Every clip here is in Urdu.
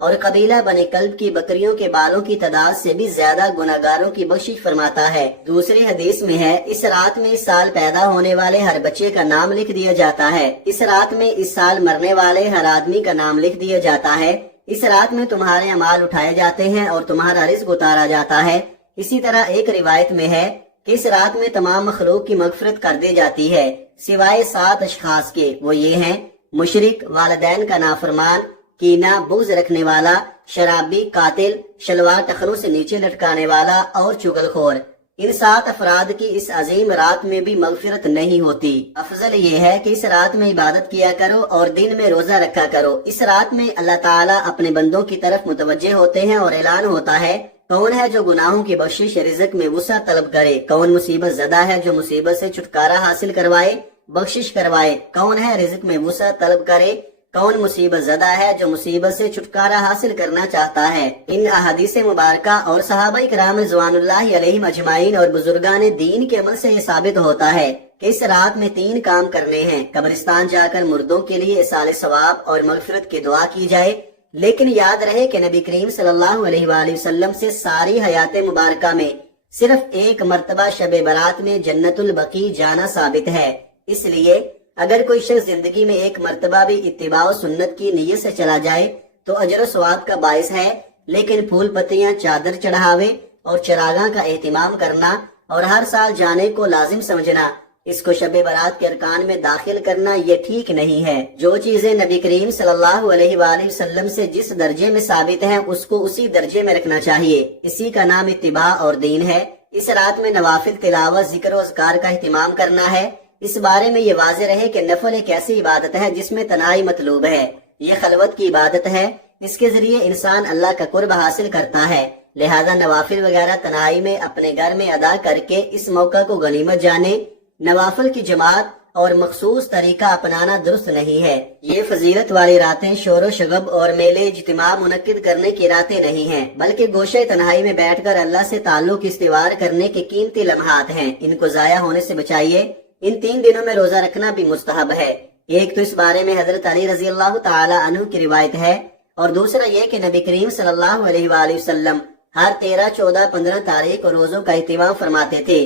اور قبیلہ بنی کلب کی بکریوں کے بالوں کی تعداد سے بھی زیادہ گناہگاروں کی بخشش فرماتا ہے۔ دوسری حدیث میں ہے، اس رات میں اس سال پیدا ہونے والے ہر بچے کا نام لکھ دیا جاتا ہے، اس رات میں اس سال مرنے والے ہر آدمی کا نام لکھ دیا جاتا ہے، اس رات میں تمہارے اعمال اٹھائے جاتے ہیں اور تمہارا رزق اتارا جاتا ہے۔ اسی طرح ایک روایت میں ہے کہ اس رات میں تمام مخلوق کی مغفرت کر دی جاتی ہے سوائے 7 اشخاص کے، وہ یہ ہیں: مشرک، والدین کا نافرمان، کینہ، بغض رکھنے والا، شرابی، قاتل، شلوار ٹخنوں سے نیچے لٹکانے والا اور چغل خور۔ ان 7 افراد کی اس عظیم رات میں بھی مغفرت نہیں ہوتی۔ افضل یہ ہے کہ اس رات میں عبادت کیا کرو اور دن میں روزہ رکھا کرو۔ اس رات میں اللہ تعالیٰ اپنے بندوں کی طرف متوجہ ہوتے ہیں اور اعلان ہوتا ہے، کون ہے جو گناہوں کی بخشش رزق میں وسعت طلب کرے، کون مصیبت زدہ ہے جو مصیبت سے چھٹکارا حاصل کروائے، بخشش کروائے، کون ہے رزق میں وسعت طلب کرے، کون مصیبت زدہ ہے جو مصیبت سے چھٹکارا حاصل کرنا چاہتا ہے۔ ان احادیث مبارکہ اور صحابہ کرام رضوان اللہ علیہم اجمعین اور بزرگان دین کے عمل سے یہ ثابت ہوتا ہے کہ اس رات میں 3 کام کرنے ہیں: قبرستان جا کر مردوں کے لیے ایصال ثواب اور مغفرت کی دعا کی جائے، لیکن یاد رہے کہ نبی کریم صلی اللہ علیہ وآلہ وسلم سے ساری حیات مبارکہ میں صرف ایک مرتبہ شب برات میں جنت البقیع جانا ثابت ہے۔ اس لیے اگر کوئی شخص زندگی میں ایک مرتبہ بھی اتباع و سنت کی نیت سے چلا جائے تو اجر و ثواب کا باعث ہے، لیکن پھول پتیاں، چادر چڑھاوے اور چراغاں کا اہتمام کرنا اور ہر سال جانے کو لازم سمجھنا، اس کو شب برات کے ارکان میں داخل کرنا، یہ ٹھیک نہیں ہے۔ جو چیزیں نبی کریم صلی اللہ علیہ وآلہ وسلم سے جس درجے میں ثابت ہیں اس کو اسی درجے میں رکھنا چاہیے، اسی کا نام اتباع اور دین ہے۔ اس رات میں نوافل تلاوت، ذکر و اذکار کا اہتمام کرنا ہے۔ اس بارے میں یہ واضح رہے کہ نفل ایک ایسی عبادت ہے جس میں تنہائی مطلوب ہے، یہ خلوت کی عبادت ہے، اس کے ذریعے انسان اللہ کا قرب حاصل کرتا ہے، لہذا نوافل وغیرہ تنہائی میں اپنے گھر میں ادا کر کے اس موقع کو غنیمت جانے۔ نوافل کی جماعت اور مخصوص طریقہ اپنانا درست نہیں ہے۔ یہ فضیلت والی راتیں شور و شغب اور میلے اجتماع منعقد کرنے کی راتیں نہیں ہیں، بلکہ گوشے تنہائی میں بیٹھ کر اللہ سے تعلق استوار کرنے کے قیمتی لمحات ہیں، ان کو ضائع ہونے سے بچائیے۔ ان 3 دنوں میں روزہ رکھنا بھی مستحب ہے۔ ایک تو اس بارے میں حضرت علی رضی اللہ تعالی عنہ کی روایت ہے، اور دوسرا یہ کہ نبی کریم صلی اللہ علیہ وآلہ وسلم ہر 13، 14، 15 تاریخ کو روزوں کا اہتمام فرماتے تھے،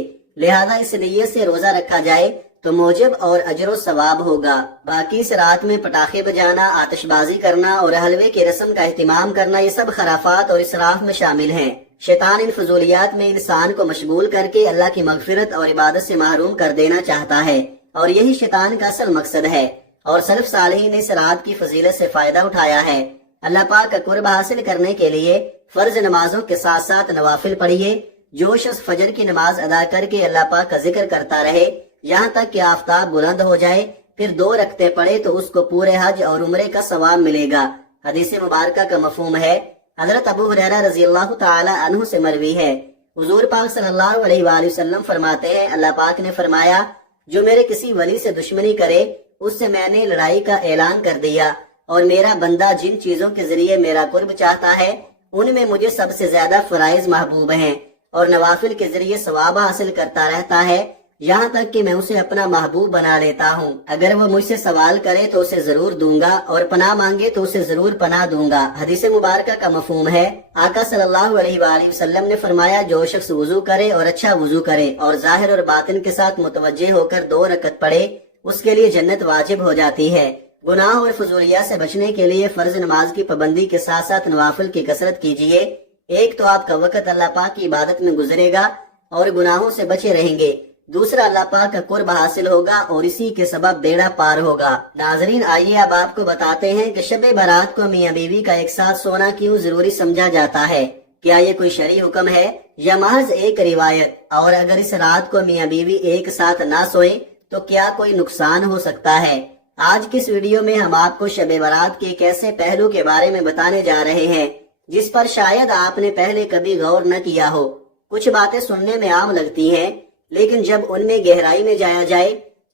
لہذا اس نیت سے روزہ رکھا جائے تو موجب اور اجر و ثواب ہوگا۔ باقی اس رات میں پٹاخے بجانا، آتش بازی کرنا اور حلوے کی رسم کا اہتمام کرنا، یہ سب خرافات اور اسراف میں شامل ہیں۔ شیطان ان فضولیات میں انسان کو مشغول کر کے اللہ کی مغفرت اور عبادت سے محروم کر دینا چاہتا ہے، اور یہی شیطان کا اصل مقصد ہے، اور سلف صالحین نے اس رات کی فضیلت سے فائدہ اٹھایا ہے۔ اللہ پاک کا قرب حاصل کرنے کے لیے فرض نمازوں کے ساتھ ساتھ نوافل پڑھیے۔ جو شخص فجر کی نماز ادا کر کے اللہ پاک کا ذکر کرتا رہے یہاں تک کہ آفتاب بلند ہو جائے، پھر 2 رکعتیں پڑھے تو اس کو پورے حج اور عمرے کا ثواب ملے گا۔ حدیث مبارکہ کا مفہوم ہے، حضرت ابو ہریرہ رضی اللہ تعالی عنہ سے مروی ہے، حضور پاک صلی اللہ علیہ وآلہ وسلم فرماتے ہیں، اللہ پاک نے فرمایا، جو میرے کسی ولی سے دشمنی کرے اس سے میں نے لڑائی کا اعلان کر دیا، اور میرا بندہ جن چیزوں کے ذریعے میرا قرب چاہتا ہے ان میں مجھے سب سے زیادہ فرائض محبوب ہیں، اور نوافل کے ذریعے ثواب حاصل کرتا رہتا ہے یہاں تک کہ میں اسے اپنا محبوب بنا لیتا ہوں۔ اگر وہ مجھ سے سوال کرے تو اسے ضرور دوں گا، اور پناہ مانگے تو اسے ضرور پناہ دوں گا۔ حدیث مبارکہ کا مفہوم ہے، آقا صلی اللہ علیہ وآلہ وسلم نے فرمایا، جو شخص وضو کرے اور اچھا وضو کرے اور ظاہر اور باطن کے ساتھ متوجہ ہو کر 2 رکعت پڑھے، اس کے لیے جنت واجب ہو جاتی ہے۔ گناہ اور فضولیات سے بچنے کے لیے فرض نماز کی پابندی کے ساتھ ساتھ نوافل کی کثرت کیجیے۔ ایک تو آپ کا وقت اللہ پاک کی عبادت میں گزرے گا اور گناہوں سے بچے رہیں گے، دوسرا اللہ پاک کا قرب حاصل ہوگا اور اسی کے سبب بیڑا پار ہوگا۔ ناظرین، آئیے اب آپ کو بتاتے ہیں کہ شب برات کو میاں بیوی کا ایک ساتھ سونا کیوں ضروری سمجھا جاتا ہے۔ کیا یہ کوئی شرعی حکم ہے یا محض ایک روایت؟ اور اگر اس رات کو میاں بیوی ایک ساتھ نہ سوئیں تو کیا کوئی نقصان ہو سکتا ہے؟ آج کی اس ویڈیو میں ہم آپ کو شب برات کے ایک ایسے پہلو کے بارے میں بتانے جا رہے ہیں جس پر شاید آپ نے پہلے کبھی غور نہ کیا ہو۔ کچھ باتیں سننے میں عام لگتی ہیں، لیکن جب ان میں گہرائی میں جایا جائے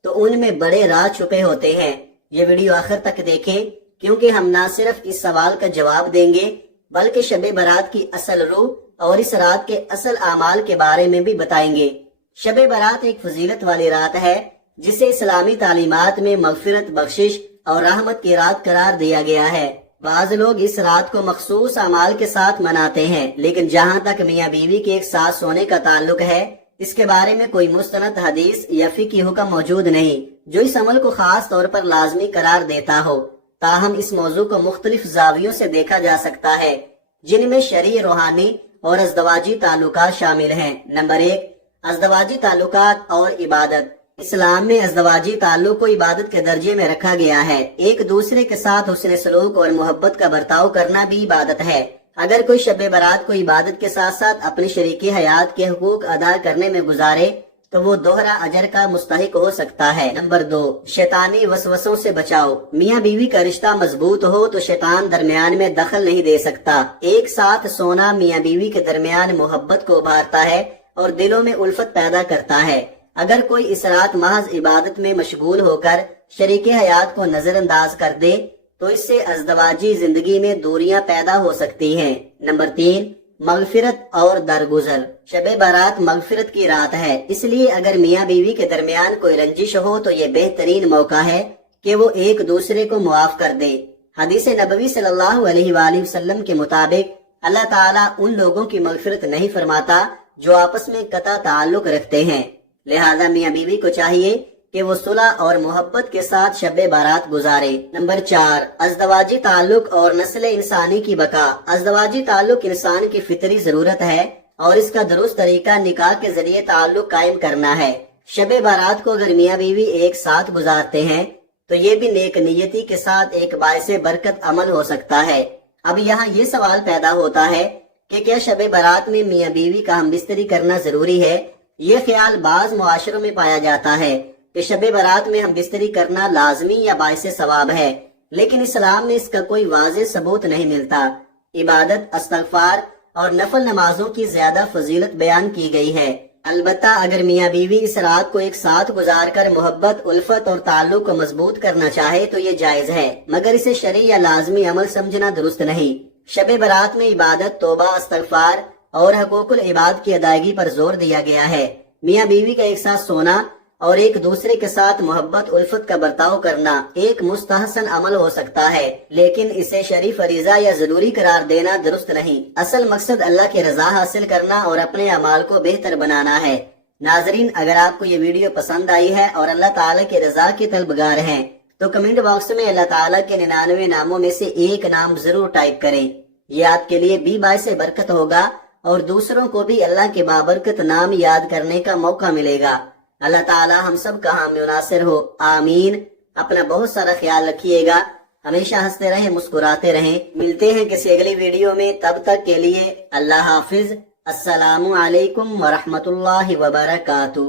تو ان میں بڑے راز چھپے ہوتے ہیں۔ یہ ویڈیو آخر تک دیکھیں، کیونکہ ہم نہ صرف اس سوال کا جواب دیں گے بلکہ شب برات کی اصل روح اور اس رات کے اصل اعمال کے بارے میں بھی بتائیں گے۔ شب برات ایک فضیلت والی رات ہے جسے اسلامی تعلیمات میں مغفرت، بخشش اور رحمت کی رات قرار دیا گیا ہے۔ بعض لوگ اس رات کو مخصوص اعمال کے ساتھ مناتے ہیں، لیکن جہاں تک میاں بیوی کے ایک ساتھ سونے کا تعلق ہے، اس کے بارے میں کوئی مستند حدیث یا فقہی حکم موجود نہیں جو اس عمل کو خاص طور پر لازمی قرار دیتا ہو۔ تاہم اس موضوع کو مختلف زاویوں سے دیکھا جا سکتا ہے، جن میں شرعی، روحانی اور ازدواجی تعلقات شامل ہیں۔ نمبر 1، ازدواجی تعلقات اور عبادت۔ اسلام میں ازدواجی تعلق کو عبادت کے درجے میں رکھا گیا ہے۔ ایک دوسرے کے ساتھ حسن سلوک اور محبت کا برتاؤ کرنا بھی عبادت ہے۔ اگر کوئی شب برات کو عبادت کے ساتھ ساتھ اپنے شریک حیات کے حقوق ادا کرنے میں گزارے تو وہ دوہرا اجر کا مستحق ہو سکتا ہے۔ نمبر 2، شیطانی وسوسوں سے بچاؤ۔ میاں بیوی کا رشتہ مضبوط ہو تو شیطان درمیان میں دخل نہیں دے سکتا۔ ایک ساتھ سونا میاں بیوی کے درمیان محبت کو ابھارتا ہے اور دلوں میں الفت پیدا کرتا ہے۔ اگر کوئی اس رات محض عبادت میں مشغول ہو کر شریک حیات کو نظر انداز کر دے تو اس سے ازدواجی زندگی میں دوریاں پیدا ہو سکتی ہیں۔ نمبر 3، مغفرت اور درگزر۔ شب برات مغفرت کی رات ہے، اس لیے اگر میاں بیوی کے درمیان کوئی رنجش ہو تو یہ بہترین موقع ہے کہ وہ ایک دوسرے کو معاف کر دیں۔ حدیث نبوی صلی اللہ علیہ وآلہ وسلم کے مطابق اللہ تعالیٰ ان لوگوں کی مغفرت نہیں فرماتا جو آپس میں قطع تعلق رکھتے ہیں، لہذا میاں بیوی کو چاہیے کہ وہ صلح اور محبت کے ساتھ شب بارات گزارے۔ نمبر 4، ازدواجی تعلق اور نسل انسانی کی بقا۔ ازدواجی تعلق انسان کی فطری ضرورت ہے اور اس کا درست طریقہ نکاح کے ذریعے تعلق قائم کرنا ہے۔ شب بارات کو اگر میاں بیوی ایک ساتھ گزارتے ہیں تو یہ بھی نیک نیتی کے ساتھ ایک باعث برکت عمل ہو سکتا ہے۔ اب یہاں یہ سوال پیدا ہوتا ہے کہ کیا شب برات میں میاں بیوی کا ہم بستری کرنا ضروری ہے؟ یہ خیال بعض معاشروں میں پایا جاتا ہے کہ شب برات میں ہم بستری کرنا لازمی یا باعث ثواب ہے، لیکن اسلام میں اس کا کوئی واضح ثبوت نہیں ملتا۔ عبادت، استغفار اور نفل نمازوں کی زیادہ فضیلت بیان کی گئی ہے۔ البتہ اگر میاں بیوی اس رات کو ایک ساتھ گزار کر محبت، الفت اور تعلق کو مضبوط کرنا چاہے تو یہ جائز ہے، مگر اسے شرعی یا لازمی عمل سمجھنا درست نہیں۔ شب برات میں عبادت، توبہ، استغفار اور حقوق العباد کی ادائیگی پر زور دیا گیا ہے۔ میاں بیوی کا ایک ساتھ سونا اور ایک دوسرے کے ساتھ محبت، الفت کا برتاؤ کرنا ایک مستحسن عمل ہو سکتا ہے، لیکن اسے شرعی فریضہ یا ضروری قرار دینا درست نہیں۔ اصل مقصد اللہ کی رضا حاصل کرنا اور اپنے اعمال کو بہتر بنانا ہے۔ ناظرین، اگر آپ کو یہ ویڈیو پسند آئی ہے اور اللہ تعالیٰ کی رضا کے طلبگار ہیں تو کمنٹ باکس میں اللہ تعالیٰ کے 99 ناموں میں سے ایک نام ضرور ٹائپ کریں۔ یہ آپ کے لیے بھی باعث برکت ہوگا اور دوسروں کو بھی اللہ کے بابرکت نام یاد کرنے کا موقع ملے گا۔ اللہ تعالیٰ ہم سب کا حامی و ناصر ہو، آمین۔ اپنا بہت سارا خیال رکھیے گا، ہمیشہ ہنستے رہیں، مسکراتے رہیں۔ ملتے ہیں کسی اگلی ویڈیو میں، تب تک کے لیے اللہ حافظ۔ السلام علیکم ورحمۃ اللہ وبرکاتہ۔